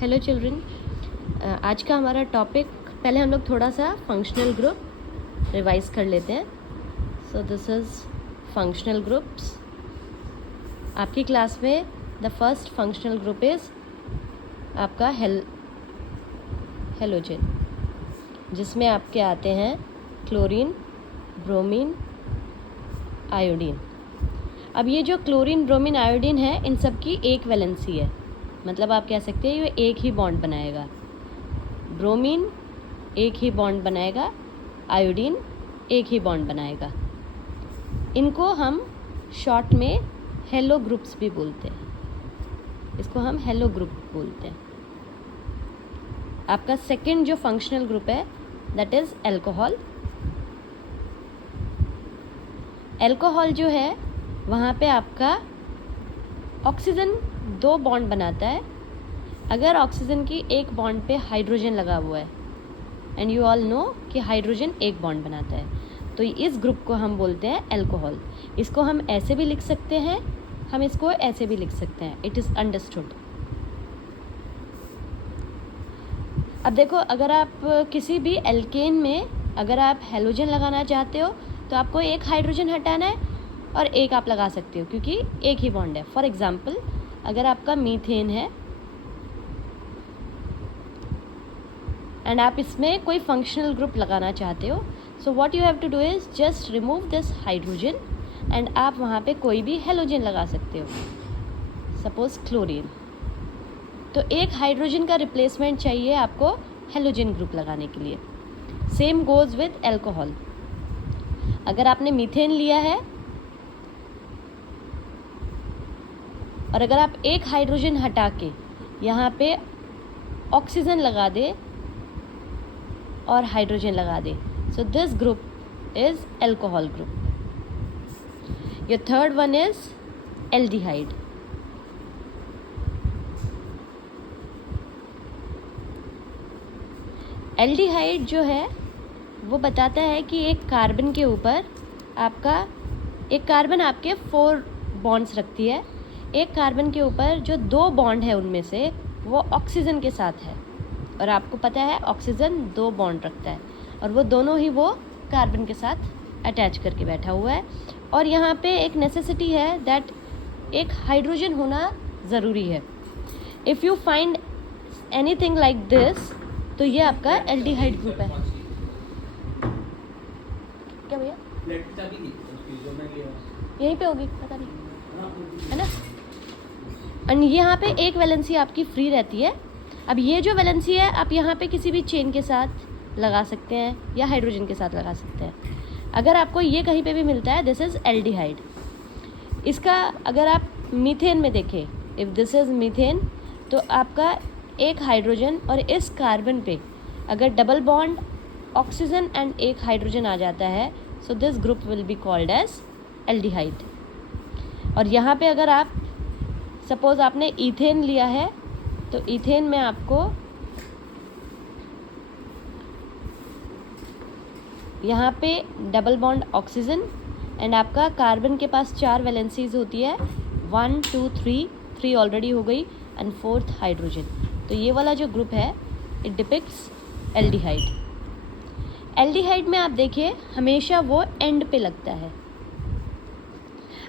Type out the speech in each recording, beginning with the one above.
Hello children, आज का हमारा टॉपिक, पहले हम लोग थोड़ा सा फंक्शनल ग्रुप रिवाइज कर लेते हैं। सो दिस इज़ फंक्शनल ग्रुप्स। आपकी क्लास में the first functional group is आपका हेलोजन, जिसमें आपके आते हैं क्लोरीन, ब्रोमीन, आयोडीन। अब ये जो क्लोरीन, ब्रोमीन, आयोडीन है, इन सब की एक वैलेंसी है, मतलब आप कह सकते हैं ये एक ही बॉन्ड बनाएगा। ब्रोमीन एक ही बॉन्ड बनाएगा, आयोडीन एक ही बॉन्ड बनाएगा। इनको हम शॉर्ट में हेलो ग्रुप्स भी बोलते हैं, इसको हम हेलो ग्रुप बोलते हैं। आपका सेकंड जो फंक्शनल ग्रुप है दैट इज़ एल्कोहल। एल्कोहल जो है वहाँ पे आपका ऑक्सीजन 2 बॉन्ड बनाता है। अगर ऑक्सीजन की एक बॉन्ड पे हाइड्रोजन लगा हुआ है, एंड यू ऑल नो कि हाइड्रोजन एक बॉन्ड बनाता है, तो इस ग्रुप को हम बोलते हैं एल्कोहल। इसको हम ऐसे भी लिख सकते हैं, हम इसको ऐसे भी लिख सकते हैं। It is understood. अब देखो, अगर आप किसी भी एल्केन में अगर आप हेलोजन लगाना चाहते हो तो आपको एक हाइड्रोजन हटाना है और एक आप लगा सकते हो, क्योंकि एक ही बॉन्ड है। फॉर एग्जाम्पल, अगर आपका मीथेन है एंड आप इसमें कोई फंक्शनल ग्रुप लगाना चाहते हो, so what you have to do is just remove this hydrogen and आप वहाँ पे कोई भी हेलोजन लगा सकते हो, सपोज क्लोरीन। तो एक हाइड्रोजन का रिप्लेसमेंट चाहिए आपको हेलोजन ग्रुप लगाने के लिए। Same goes with alcohol. अगर आपने मीथेन लिया है और अगर आप एक हाइड्रोजन हटा के यहाँ पे ऑक्सीजन लगा दे और हाइड्रोजन लगा दे, so this group is alcohol group. Your third one is aldehyde. Aldehyde जो है वो बताता है कि एक कार्बन के ऊपर आपका एक कार्बन आपके 4 बॉन्ड्स रखती है। एक कार्बन के ऊपर जो 2 बॉन्ड है उनमें से वो ऑक्सीजन के साथ है, और आपको पता है ऑक्सीजन 2 बॉन्ड रखता है और वो दोनों ही वो कार्बन के साथ अटैच करके बैठा हुआ है। और यहाँ पे एक नेसेसिटी है दैट एक हाइड्रोजन होना ज़रूरी है। If you find anything like this, तो ये आपका एल्डिहाइड ग्रुप है। क्या भैया, यहीं पे होगी, पता नहीं, है ना। एंड यहाँ पे एक वैलेंसी आपकी फ्री रहती है। अब ये जो वैलेंसी है आप यहाँ पे किसी भी चेन के साथ लगा सकते हैं या हाइड्रोजन के साथ लगा सकते हैं। अगर आपको ये कहीं पे भी मिलता है, दिस इज़ एल्डिहाइड। इसका अगर आप मीथेन में देखें, इफ़ दिस इज़ मीथेन, तो आपका एक हाइड्रोजन और इस कार्बन पे अगर डबल बॉन्ड ऑक्सीजन एंड एक हाइड्रोजन आ जाता है, so this group will be called as aldehyde. और यहाँ पे अगर आप सपोज आपने ईथेन लिया है, तो ईथेन में आपको यहाँ पे डबल बॉन्ड ऑक्सीजन एंड आपका कार्बन के पास 4 वैलेंसीज होती है, 1 2 3 ऑलरेडी हो गई, एंड 4th हाइड्रोजन। तो ये वाला जो ग्रुप है इट डिपिक्ट्स एल्डिहाइड। एल्डिहाइड में आप देखिए हमेशा वो एंड पे लगता है।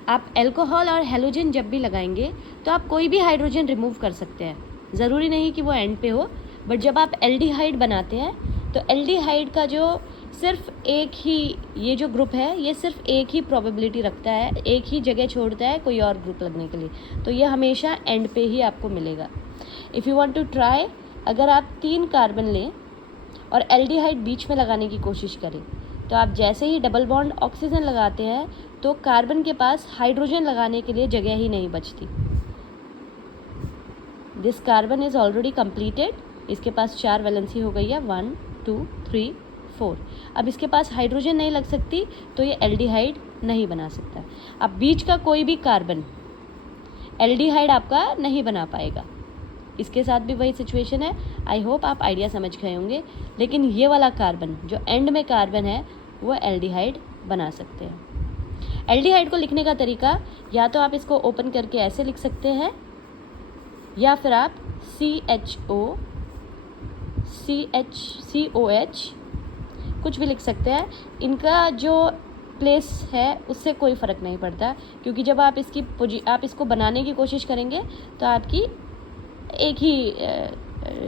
आप एल्कोहल और हेलोजन जब भी लगाएंगे तो आप कोई भी हाइड्रोजन रिमूव कर सकते हैं, ज़रूरी नहीं कि वो एंड पे हो। बट जब आप एल्डिहाइड बनाते हैं तो एल्डिहाइड का जो सिर्फ एक ही ये जो ग्रुप है, ये सिर्फ एक ही प्रोबेबिलिटी रखता है, एक ही जगह छोड़ता है कोई और ग्रुप लगने के लिए, तो ये हमेशा एंड पे ही आपको मिलेगा। If you want to try, अगर आप 3 कार्बन लें और एल्डिहाइड बीच में लगाने की कोशिश करें, तो आप जैसे ही डबल बॉन्ड ऑक्सीजन लगाते हैं तो कार्बन के पास हाइड्रोजन लगाने के लिए जगह ही नहीं बचती। This carbon is already completed, इसके पास 4 वैलेंसी हो गई है, 1 2 3 4। अब इसके पास हाइड्रोजन नहीं लग सकती, तो ये एल्डिहाइड नहीं बना सकता। अब बीच का कोई भी कार्बन एल्डिहाइड आपका नहीं बना पाएगा। इसके साथ भी वही सिचुएशन है। आई होप आप आइडिया समझ गए होंगे। लेकिन ये वाला कार्बन जो एंड में कार्बन है वो एल्डिहाइड बना सकते हैं। एल्डिहाइड को लिखने का तरीका, या तो आप इसको ओपन करके ऐसे लिख सकते हैं, या फिर आप COH कुछ भी लिख सकते हैं। इनका जो प्लेस है उससे कोई फ़र्क नहीं पड़ता, क्योंकि जब आप आप इसको बनाने की कोशिश करेंगे तो आपकी एक ही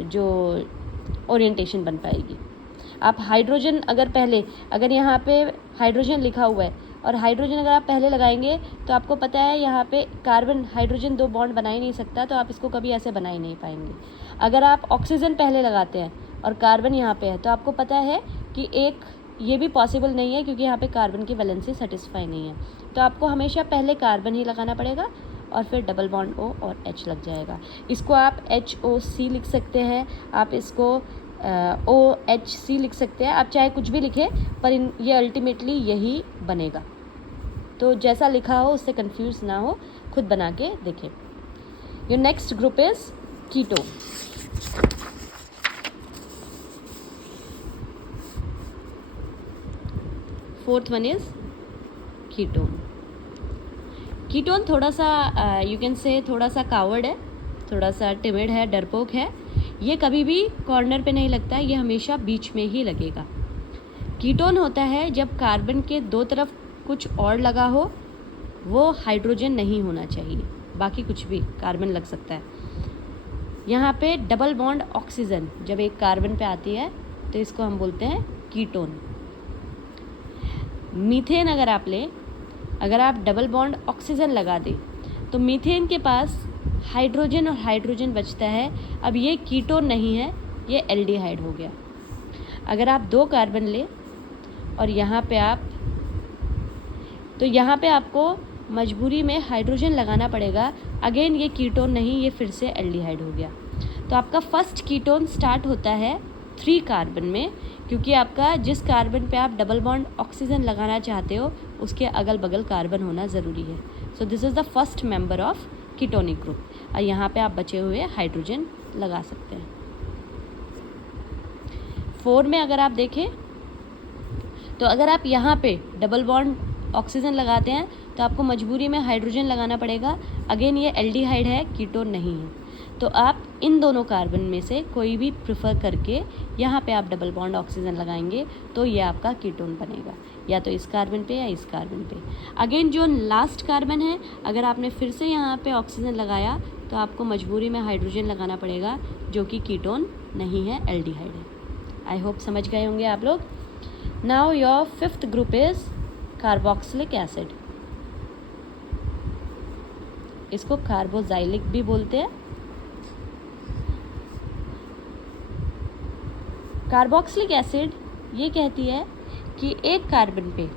जो ओरिएंटेशन बन पाएगी। आप हाइड्रोजन अगर यहाँ पे हाइड्रोजन लिखा हुआ है और हाइड्रोजन अगर आप पहले लगाएंगे तो आपको पता है यहाँ पे कार्बन हाइड्रोजन 2 बॉन्ड बना ही नहीं सकता, तो आप इसको कभी ऐसे बना ही नहीं पाएंगे। अगर आप ऑक्सीजन पहले लगाते हैं और कार्बन यहाँ पे है तो आपको पता है कि ये भी पॉसिबल नहीं है, क्योंकि यहाँ पे कार्बन की वैलेंसी सेटिस्फाई नहीं है। तो आपको हमेशा पहले कार्बन ही लगाना पड़ेगा और फिर डबल बॉन्ड O और H लग जाएगा। इसको आप HOC लिख सकते हैं, आप इसको OHC लिख सकते हैं, आप चाहे कुछ भी लिखें, पर ये अल्टीमेटली यही बनेगा। तो जैसा लिखा हो उससे कंफ्यूज ना हो, खुद बना के देखें। Your next group is ketone. Fourth one is ketone. Ketone थोड़ा सा यू कैन से थोड़ा सा कावर्ड है, थोड़ा सा टिमिड है, डरपोक है। ये कभी भी कॉर्नर पे नहीं लगता, ये हमेशा बीच में ही लगेगा। कीटोन होता है जब कार्बन के दो तरफ कुछ और लगा हो, वो हाइड्रोजन नहीं होना चाहिए, बाकी कुछ भी कार्बन लग सकता है। यहाँ पे डबल बॉन्ड ऑक्सीजन जब एक कार्बन पे आती है तो इसको हम बोलते हैं कीटोन। मीथेन अगर आप डबल बॉन्ड ऑक्सीजन लगा दें तो मीथेन के पास हाइड्रोजन और हाइड्रोजन बचता है। अब ये कीटोन नहीं है, ये एल्डिहाइड हो गया। अगर आप 2 कार्बन लें और यहाँ पे आपको मजबूरी में हाइड्रोजन लगाना पड़ेगा। अगेन ये कीटोन नहीं, ये फिर से एल्डिहाइड हो गया। तो आपका फर्स्ट कीटोन स्टार्ट होता है 3 कार्बन में, क्योंकि आपका जिस कार्बन पे आप डबल बॉन्ड ऑक्सीजन लगाना चाहते हो उसके अगल बगल कार्बन होना ज़रूरी है। So this is the first member of ketonic group. और यहाँ पे आप बचे हुए हाइड्रोजन लगा सकते हैं। 4 में अगर आप देखें तो अगर आप यहाँ पे डबल बॉन्ड ऑक्सीजन लगाते हैं तो आपको मजबूरी में हाइड्रोजन लगाना पड़ेगा। अगेन ये एल्डिहाइड है, कीटोन नहीं है। तो आप इन दोनों कार्बन में से कोई भी प्रेफर करके यहाँ पे आप डबल बॉन्ड ऑक्सीजन लगाएंगे तो ये आपका कीटोन बनेगा, या तो इस कार्बन पे या इस कार्बन पे। अगेन जो लास्ट कार्बन है, अगर आपने फिर से यहाँ पे ऑक्सीजन लगाया तो आपको मजबूरी में हाइड्रोजन लगाना पड़ेगा, जो कि कीटोन नहीं है, एल्डिहाइड है। आई होप समझ गए होंगे आप लोग। Now your 5th group is carboxylic acid. इसको कार्बोजाइलिक भी बोलते हैं। कार्बोक्सिलिक एसिड ये कहती है कि एक कार्बन पे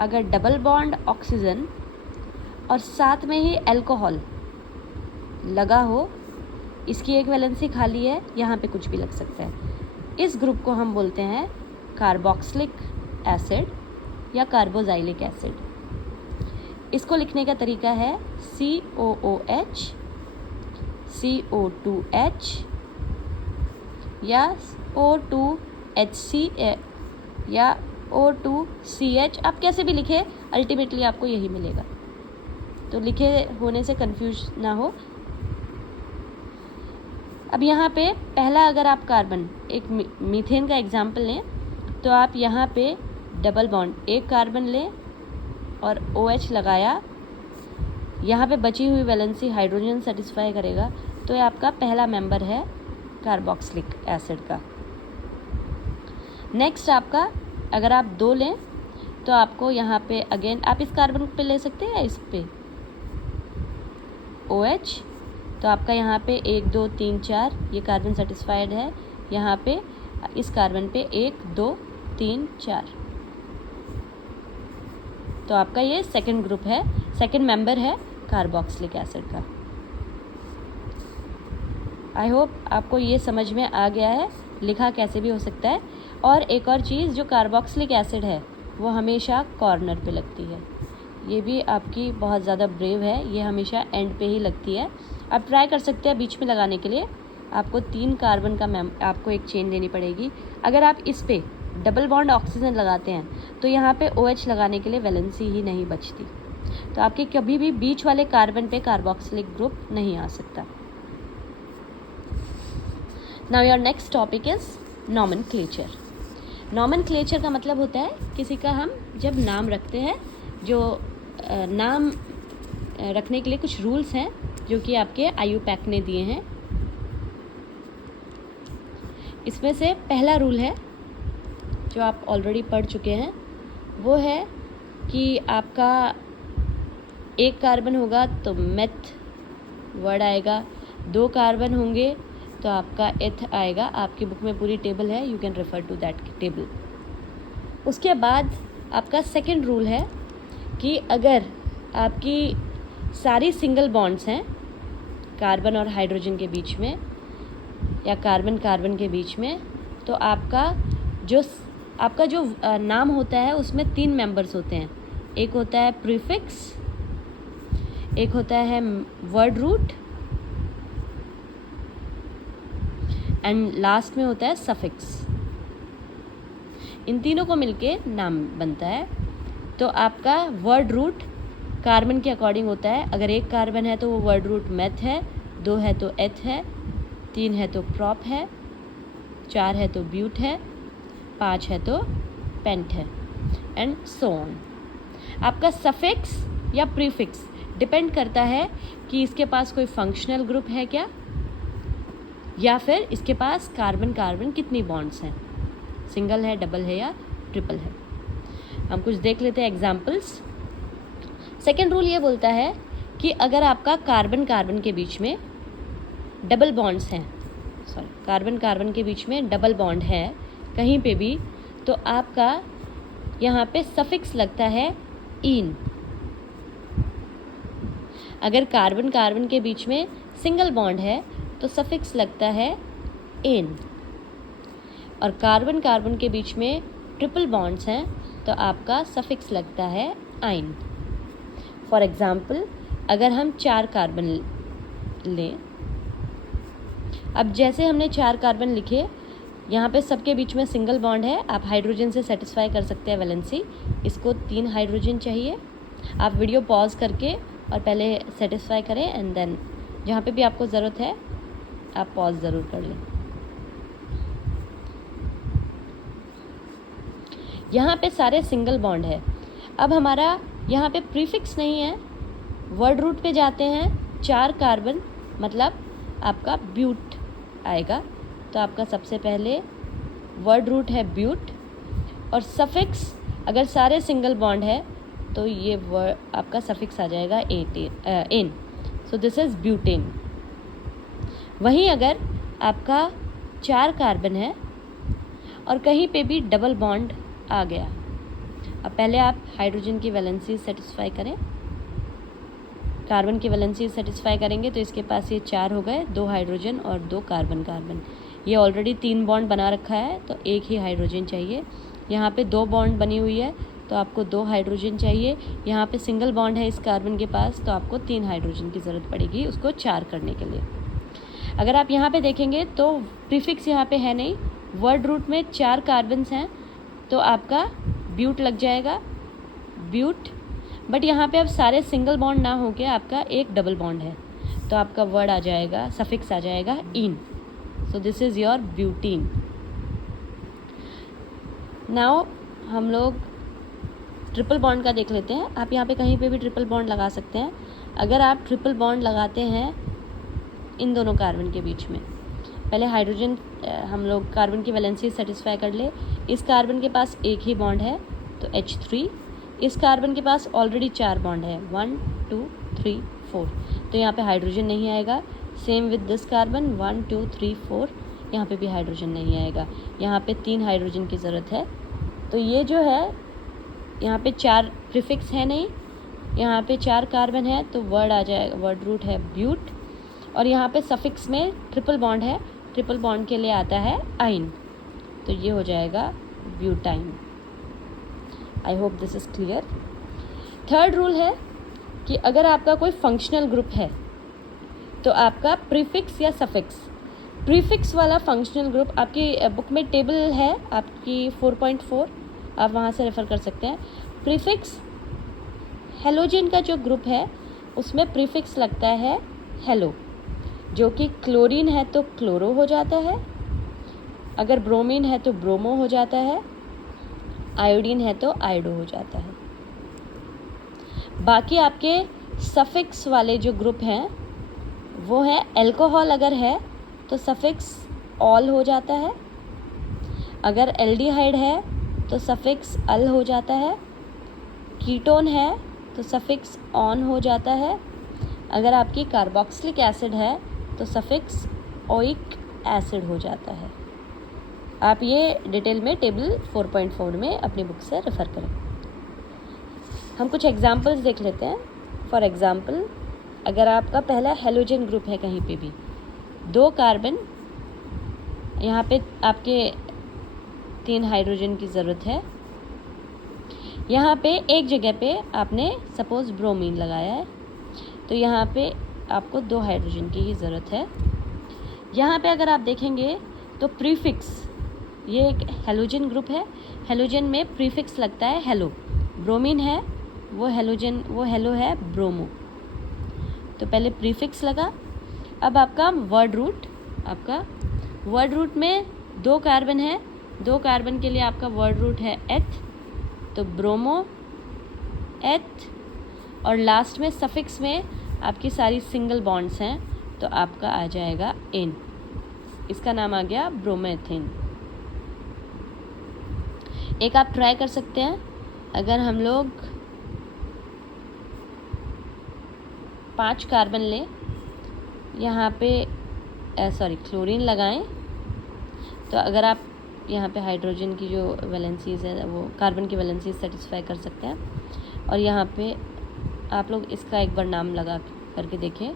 अगर डबल बॉन्ड ऑक्सीजन और साथ में ही अल्कोहल लगा हो, इसकी एक वैलेंसी खाली है, यहाँ पे कुछ भी लग सकता है, इस ग्रुप को हम बोलते हैं कार्बोक्सिलिक एसिड या कार्बोजाइलिक एसिड। इसको लिखने का तरीका है COOH, CO2H या O2HC या O2CH। आप कैसे भी लिखें, अल्टीमेटली आपको यही मिलेगा। तो लिखे होने से कंफ्यूज ना हो। अब यहाँ पे पहला अगर आप कार्बन, एक मीथेन का एग्जाम्पल लें, तो आप यहाँ पे डबल बॉन्ड एक कार्बन लें और OH लगाया, यहाँ पे बची हुई वैलेंसी हाइड्रोजन सेटिस्फाई करेगा, तो ये आपका पहला मेंबर है कार्बोक्सिलिक एसिड का। नेक्स्ट आपका अगर आप 2 लें तो आपको यहाँ पे अगेन आप इस कार्बन पे ले सकते हैं या इस पे OH, तो आपका यहाँ पे 1 2 3 4 ये कार्बन सेटिस्फाइड है। यहाँ पे इस कार्बन पे 1 2 3 4, तो आपका ये सेकंड ग्रुप है, सेकंड मेंबर है कार्बोक्सिलिक एसिड का। आई होप आपको ये समझ में आ गया है, लिखा कैसे भी हो सकता है। और एक और चीज़, जो कार्बोक्सिलिक एसिड है वो हमेशा कॉर्नर पे लगती है। ये भी आपकी बहुत ज़्यादा ब्रेव है, ये हमेशा एंड पे ही लगती है। आप ट्राई कर सकते हैं बीच में लगाने के लिए। आपको 3 कार्बन का आपको एक चेन लेनी पड़ेगी। अगर आप इस पे डबल बॉन्ड ऑक्सीजन लगाते हैं तो यहाँ पे OH लगाने के लिए वैलेंसी ही नहीं बचती, तो आपके कभी भी बीच वाले कार्बन पे कार्बोक्सिलिक ग्रुप नहीं आ सकता। Now your next topic is nomenclature. Nomenclature का मतलब होता है किसी का हम जब नाम रखते हैं, जो नाम रखने के लिए कुछ रूल्स हैं जो कि आपके IUPAC ने दिए हैं। इसमें से पहला रूल है जो आप ऑलरेडी पढ़ चुके हैं, वो है कि आपका एक कार्बन होगा तो मेथ वर्ड आएगा, 2 कार्बन होंगे तो आपका एथ आएगा। आपकी बुक में पूरी टेबल है, you can refer to that table. उसके बाद आपका सेकंड रूल है कि अगर आपकी सारी सिंगल बॉन्ड्स हैं कार्बन और हाइड्रोजन के बीच में या कार्बन कार्बन के बीच में, तो आपका जो नाम होता है उसमें 3 मेंबर्स होते हैं। एक होता है प्रीफिक्स, एक होता है वर्ड रूट एंड लास्ट में होता है सफिक्स। इन तीनों को मिलके नाम बनता है। तो आपका वर्ड रूट कार्बन के अकॉर्डिंग होता है। अगर एक कार्बन है तो वो वर्ड रूट मेथ है, 2 है तो एथ है, 3 है तो प्रॉप है, 4 है तो ब्यूट है, 5 है तो पेंट है एंड सो ऑन। आपका सफिक्स या प्रीफिक्स डिपेंड करता है कि इसके पास कोई फंक्शनल ग्रुप है क्या, या फिर इसके पास कार्बन कार्बन कितनी बॉन्ड्स हैं, सिंगल है, डबल है या ट्रिपल है। हम कुछ देख लेते हैं एग्जाम्पल्स। सेकेंड रूल ये बोलता है कि अगर आपका कार्बन कार्बन के बीच में डबल बॉन्ड्स हैं, कार्बन कार्बन के बीच में डबल बॉन्ड है कहीं पे भी, तो आपका यहाँ पे सफिक्स लगता है इन। अगर कार्बन कार्बन के बीच में सिंगल बॉन्ड है तो सफिक्स लगता है इन, और कार्बन कार्बन के बीच में ट्रिपल बॉन्ड्स हैं तो आपका सफिक्स लगता है आइन। फॉर एग्ज़ाम्पल, अगर हम 4 कार्बन लें, अब जैसे हमने 4 कार्बन लिखे, यहाँ पे सबके बीच में सिंगल बॉन्ड है, आप हाइड्रोजन से सेटिस्फाई कर सकते हैं वैलेंसी। इसको 3 हाइड्रोजन चाहिए। आप वीडियो पॉज करके और पहले सेटिस्फाई करें एंड देन जहाँ पे भी आपको ज़रूरत है आप पॉज ज़रूर कर लें। यहाँ पे सारे सिंगल बॉन्ड है। अब हमारा यहाँ पे प्रीफिक्स नहीं है, वर्ड रूट पे जाते हैं। 4 कार्बन मतलब आपका ब्यूट आएगा, तो आपका सबसे पहले वर्ड रूट है ब्यूट, और सफिक्स अगर सारे सिंगल बॉन्ड है तो ये आपका सफिक्स आ जाएगा ane. So this is butane. वहीं अगर आपका 4 कार्बन है और कहीं पे भी डबल बॉन्ड आ गया, अब पहले आप हाइड्रोजन की वैलेंसी सेटिस्फाई करें। कार्बन की वैलेंसी सेटिस्फाई करेंगे तो इसके पास ये 4 हो गए, 2 हाइड्रोजन और 2 कार्बन कार्बन। ये ऑलरेडी 3 बॉन्ड बना रखा है तो एक ही हाइड्रोजन चाहिए। यहाँ पे 2 बॉन्ड बनी हुई है तो आपको 2 हाइड्रोजन चाहिए। यहाँ पे सिंगल बॉन्ड है इस कार्बन के पास तो आपको 3 हाइड्रोजन की ज़रूरत पड़ेगी उसको 4 करने के लिए। अगर आप यहाँ पे देखेंगे तो प्रीफिक्स यहाँ पे है नहीं, वर्ड रूट में 4 कार्बन्स हैं तो आपका ब्यूट लग जाएगा, ब्यूट। बट यहाँ पे अब सारे सिंगल बॉन्ड ना होके आपका एक डबल बॉन्ड है तो आपका वर्ड आ जाएगा, सफिक्स आ जाएगा इन। So this is your butyne. Now हम लोग ट्रिपल बॉन्ड का देख लेते हैं। आप यहाँ पे कहीं पे भी ट्रिपल बॉन्ड लगा सकते हैं। अगर आप ट्रिपल बॉन्ड लगाते हैं इन दोनों कार्बन के बीच में, पहले हाइड्रोजन हम लोग कार्बन की वैलेंसी सेटिस्फाई कर ले। इस कार्बन के पास एक ही बॉन्ड है तो H3। इस कार्बन के पास ऑलरेडी 4 बॉन्ड है, 1 2 3 4, तो यहाँ पे हाइड्रोजन नहीं आएगा। सेम विद दिस कार्बन 1 2 3 4, यहाँ पे भी हाइड्रोजन नहीं आएगा। यहाँ पे 3 हाइड्रोजन की ज़रूरत है। तो ये जो है यहाँ पे 4 प्रीफिक्स है नहीं, यहाँ पे 4 कार्बन है तो वर्ड आ जाएगा, वर्ड रूट है ब्यूट, और यहाँ पे सफिक्स में ट्रिपल बॉन्ड है, ट्रिपल बॉन्ड के लिए आता है आइन, तो ये हो जाएगा butyne. I hope this is clear. Third rule है कि अगर आपका कोई फंक्शनल ग्रुप है तो आपका प्रीफिक्स या सफिक्स, प्रीफिक्स वाला फंक्शनल ग्रुप आपकी बुक में टेबल है आपकी 4.4, आप वहाँ से रेफ़र कर सकते हैं। प्रीफिक्स हेलोजन का जो ग्रुप है उसमें प्रीफिक्स लगता है हेलो, जो कि क्लोरीन है तो क्लोरो हो जाता है, अगर ब्रोमीन है तो ब्रोमो हो जाता है, आयोडीन है तो आयोडो हो जाता है। बाकी आपके सफिक्स वाले जो ग्रुप हैं वो है अल्कोहल अगर है तो सफिक्स ऑल हो जाता है, अगर एल्डिहाइड है तो सफिक्स अल हो जाता है, कीटोन है तो सफिक्स ऑन हो जाता है, अगर आपकी कार्बोक्सिलिक एसिड है तो सफिक्स ओइक एसिड हो जाता है। आप ये डिटेल में टेबल 4.4 में अपनी बुक से रेफ़र करें। हम कुछ एग्जांपल्स देख लेते हैं। फॉर एग्जांपल, अगर आपका पहला हेलोजन ग्रुप है कहीं पे भी, 2 कार्बन, यहाँ पे आपके 3 हाइड्रोजन की ज़रूरत है। यहाँ पे एक जगह पे आपने सपोज़ ब्रोमीन लगाया है तो यहाँ पे आपको 2 हाइड्रोजन की ही ज़रूरत है। यहाँ पे अगर आप देखेंगे तो प्रीफिक्स, ये एक हेलोजन ग्रुप है, हेलोजन में प्रीफिक्स लगता है हेलो। ब्रोमीन है वो हेलोजन, वो हेलो है ब्रोमो, तो पहले प्रीफिक्स लगा। अब आपका वर्ड रूट में 2 कार्बन है, 2 कार्बन के लिए आपका वर्ड रूट है एथ, तो ब्रोमो एथ, और लास्ट में सफिक्स में आपकी सारी सिंगल बॉन्ड्स हैं तो आपका आ जाएगा एन, इसका नाम आ गया ब्रोमेथेन। एक आप ट्राई कर सकते हैं, अगर हम लोग 5 कार्बन लें, यहाँ पे क्लोरीन लगाएं, तो अगर आप यहाँ पे हाइड्रोजन की जो वैलेंसीज है वो कार्बन की वैलेंसीज सेटिस्फाई कर सकते हैं। और यहाँ पे आप लोग इसका एक बार नाम लगा करके देखें।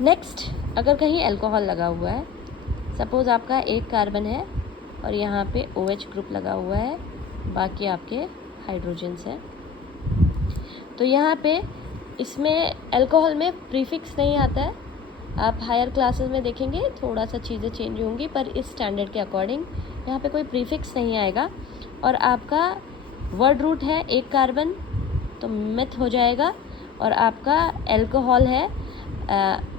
नेक्स्ट, अगर कहीं अल्कोहल लगा हुआ है, सपोज़ आपका 1 कार्बन है और यहाँ पे OH ग्रुप लगा हुआ है, बाकी आपके हाइड्रोजन्स हैं, तो यहाँ पे इसमें अल्कोहल में प्रीफिक्स नहीं आता है। आप हायर क्लासेस में देखेंगे थोड़ा सा चीज़ें चेंज होंगी, पर इस स्टैंडर्ड के अकॉर्डिंग यहाँ पे कोई प्रीफिक्स नहीं आएगा। और आपका वर्ड रूट है 1 कार्बन तो मिथ हो जाएगा, और आपका अल्कोहल है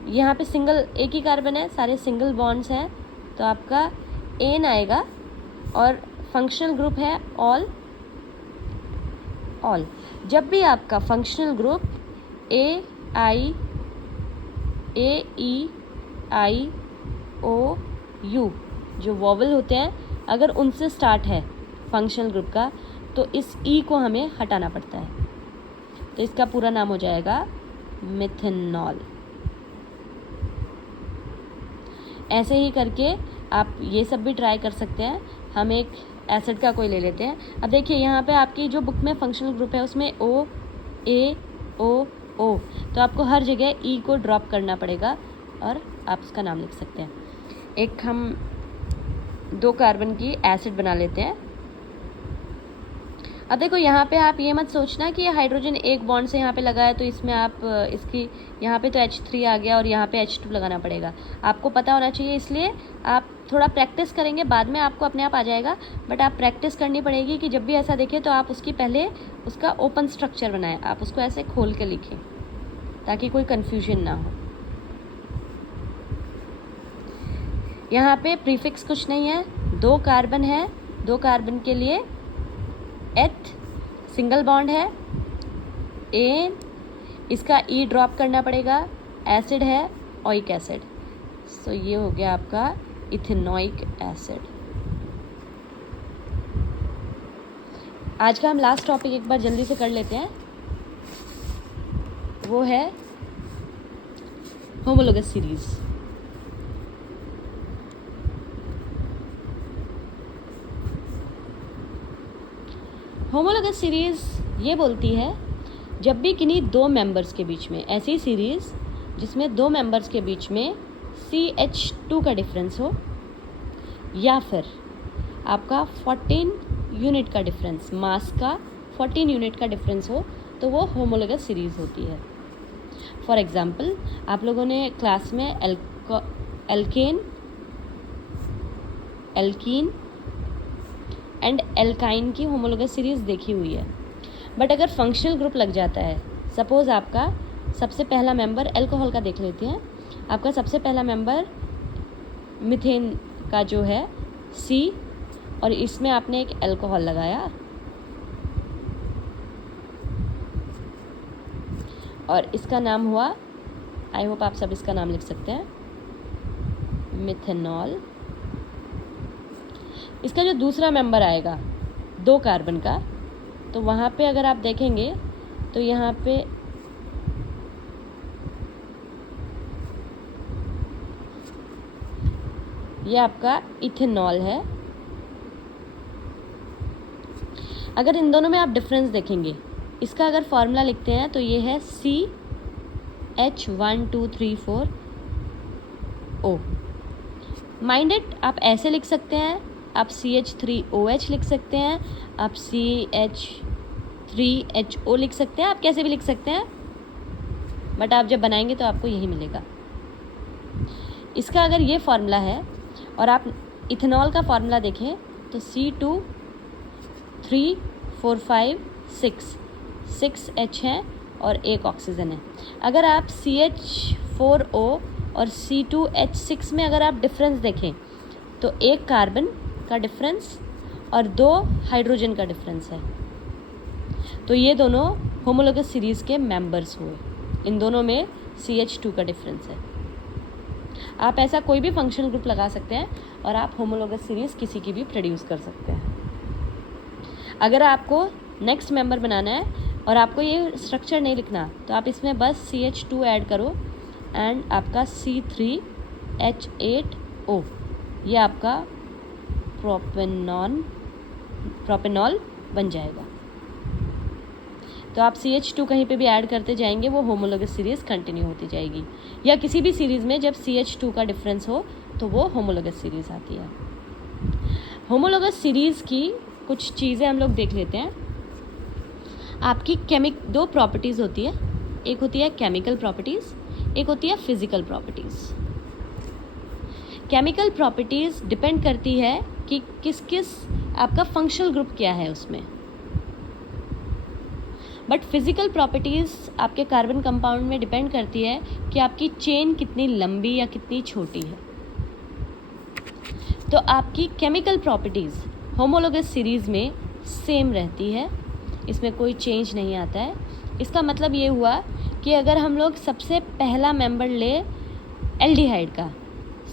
यहाँ पे सिंगल, एक ही कार्बन है, सारे सिंगल बॉन्ड्स हैं, तो आपका एन आएगा। और फंक्शनल ग्रुप है ऑल। जब भी आपका functional group A E I O U जो वॉवल होते हैं, अगर उनसे स्टार्ट है फंक्शनल ग्रुप का, तो इस ई को हमें हटाना पड़ता है, तो इसका पूरा नाम हो जाएगा मिथेनॉल। ऐसे ही करके आप ये सब भी ट्राई कर सकते हैं। हम एक एसिड का कोई ले लेते हैं। अब देखिए यहाँ पे आपकी जो बुक में फंक्शनल ग्रुप है उसमें O A O O, तो आपको हर जगह ई को ड्रॉप करना पड़ेगा और आप उसका नाम लिख सकते हैं। एक हम 2 कार्बन की एसिड बना लेते हैं। अब देखो यहाँ पे आप ये मत सोचना कि ये हाइड्रोजन एक बॉन्ड से यहाँ पे लगा है तो इसमें आप इसकी यहाँ पे तो H3 आ गया और यहाँ पे H2 लगाना पड़ेगा। आपको पता होना चाहिए, इसलिए आप थोड़ा प्रैक्टिस करेंगे, बाद में आपको अपने आप आ जाएगा, बट आप प्रैक्टिस करनी पड़ेगी कि जब भी ऐसा देखें तो आप उसकी पहले उसका ओपन स्ट्रक्चर बनाएं, आप उसको ऐसे खोल के लिखें ताकि कोई कन्फ्यूजन ना हो। यहाँ पे प्रीफिक्स कुछ नहीं है, 2 कार्बन है, 2 कार्बन के लिए एथ, सिंगल बॉन्ड है, एन, इसका ई ड्रॉप करना पड़ेगा, एसिड है ओइक एसिड, सो ये हो गया आपका इथेनोइक एसिड। आज का हम लास्ट टॉपिक एक बार जल्दी से कर लेते हैं, वो है होमोलोगस सीरीज। होमोलोगस सीरीज ये बोलती है जब भी किन्हीं 2 मेंबर्स के बीच में, ऐसी सीरीज जिसमें 2 मेंबर्स के बीच में CH2 का डिफरेंस हो, या फिर आपका 14 यूनिट का डिफरेंस, मास का 14 यूनिट का डिफरेंस हो, तो वो होमोलोगस सीरीज होती है। फॉर एग्जांपल, आप लोगों ने क्लास में एल्केन, एल्कीन एंड एल्काइन की होमोलोगस सीरीज देखी हुई है, बट अगर फंक्शनल ग्रुप लग जाता है, सपोज आपका सबसे पहला मेंबर अल्कोहल का देख लेते हैं, आपका सबसे पहला मेंबर मीथेन का जो है C, और इसमें आपने एक अल्कोहल लगाया और इसका नाम हुआ, आई होप आप सब इसका नाम लिख सकते हैं, मिथेनॉल। इसका जो दूसरा मेंबर आएगा 2 कार्बन का, तो वहाँ पे अगर आप देखेंगे तो यहाँ पे ये आपका इथेनॉल है। अगर इन दोनों में आप डिफरेंस देखेंगे, इसका अगर फॉर्मूला लिखते हैं तो ये है CH1234O। माइंड इट, आप ऐसे लिख सकते हैं, आप CH3OH लिख सकते हैं, आप CH3HO लिख सकते हैं, आप कैसे भी लिख सकते हैं, बट आप जब बनाएंगे तो आपको यही मिलेगा। इसका अगर ये फार्मूला है और आप इथेनॉल का फार्मूला देखें तो C2 3 4 5 6 H है और एक ऑक्सीजन है। अगर आप CH4O और C2H6 में अगर आप डिफरेंस देखें तो 1 कार्बन का डिफरेंस और 2 हाइड्रोजन का डिफरेंस है। तो ये दोनों होमोलोगस सीरीज़ के मेंबर्स हुए। इन दोनों में CH2 का डिफरेंस है। आप ऐसा कोई भी फंक्शनल ग्रुप लगा सकते हैं और आप होमोलोगस सीरीज़ किसी की भी प्रोड्यूस कर सकते हैं। अगर आपको नेक्स्ट मेंबर बनाना है और आपको ये स्ट्रक्चर नहीं लिखना, तो आप इसमें बस CH2 ऐड करो एंड आपका C3H8O, ये आपका प्रोपेनॉल बन जाएगा। तो आप CH2 कहीं पे भी ऐड करते जाएंगे, वो होमोलोगस सीरीज़ कंटिन्यू होती जाएगी। या किसी भी सीरीज़ में जब CH2 का डिफरेंस हो तो वो होमोलोगस सीरीज़ आती है। होमोलोगस सीरीज़ की कुछ चीज़ें हम लोग देख लेते हैं। आपकी 2 प्रॉपर्टीज़ होती है, एक होती है केमिकल प्रॉपर्टीज़, एक होती है physical properties. Chemical properties depend करती है कि किस किस आपका फंक्शनल ग्रुप क्या है उसमें, बट फिज़िकल प्रॉपर्टीज़ आपके कार्बन कंपाउंड में डिपेंड करती है कि आपकी चेन कितनी लंबी या कितनी छोटी है। तो आपकी केमिकल प्रॉपर्टीज़ होमोलोगस सीरीज़ में सेम रहती है, इसमें कोई चेंज नहीं आता है। इसका मतलब ये हुआ कि अगर हम लोग सबसे पहला मेंबर ले एल्डिहाइड का,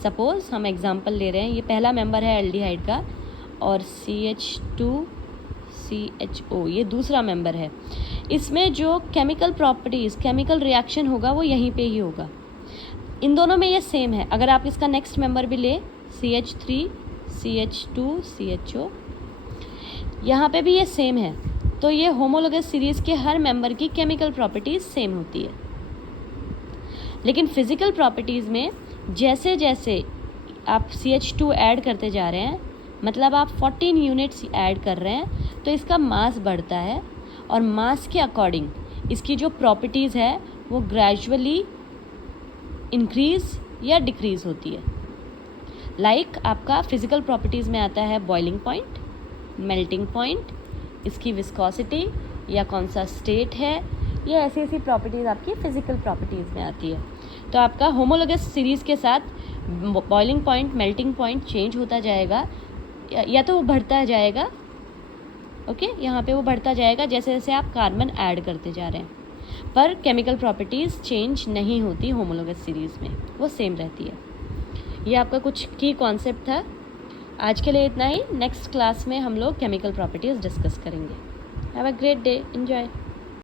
सपोज़ हम एग्जांपल ले रहे हैं, ये पहला मेंबर है एल्डिहाइड का और CH2CHO ये दूसरा मेंबर है। इसमें जो केमिकल प्रॉपर्टीज़, केमिकल रिएक्शन होगा वो यहीं पे ही होगा। इन दोनों में ये सेम है। अगर आप इसका नेक्स्ट मेंबर भी ले CH3CH2CHO, यहाँ पे भी ये सेम है। तो ये होमोलोगस सीरीज़ के हर मेंबर की केमिकल प्रॉपर्टीज़ सेम होती है। लेकिन फिज़िकल प्रॉपर्टीज़ में जैसे जैसे आप CH2 ऐड करते जा रहे हैं, मतलब आप 14 यूनिट्स ऐड कर रहे हैं, तो इसका मास बढ़ता है और मास के अकॉर्डिंग इसकी जो प्रॉपर्टीज़ है वो ग्रेजुअली इंक्रीज़ या डिक्रीज़ होती है। लाइक आपका फिज़िकल प्रॉपर्टीज़ में आता है बॉइलिंग पॉइंट, मेल्टिंग पॉइंट, इसकी विस्कोसिटी या कौन सा स्टेट है, ये ऐसी ऐसी प्रॉपर्टीज़ आपकी फ़िज़िकल प्रॉपर्टीज़ में आती है। तो आपका होमोलोगस सीरीज़ के साथ boiling point, melting point change होता जाएगा, या तो वो बढ़ता जाएगा, ओके, यहाँ पे वो बढ़ता जाएगा जैसे जैसे आप कार्बन ऐड करते जा रहे हैं, पर केमिकल प्रॉपर्टीज़ चेंज नहीं होती होमोलोगस सीरीज़ में, वो सेम रहती है। ये आपका कुछ की कॉन्सेप्ट था। आज के लिए इतना ही। नेक्स्ट क्लास में हम लोग केमिकल प्रॉपर्टीज़ डिस्कस करेंगे। Have a great day, enjoy.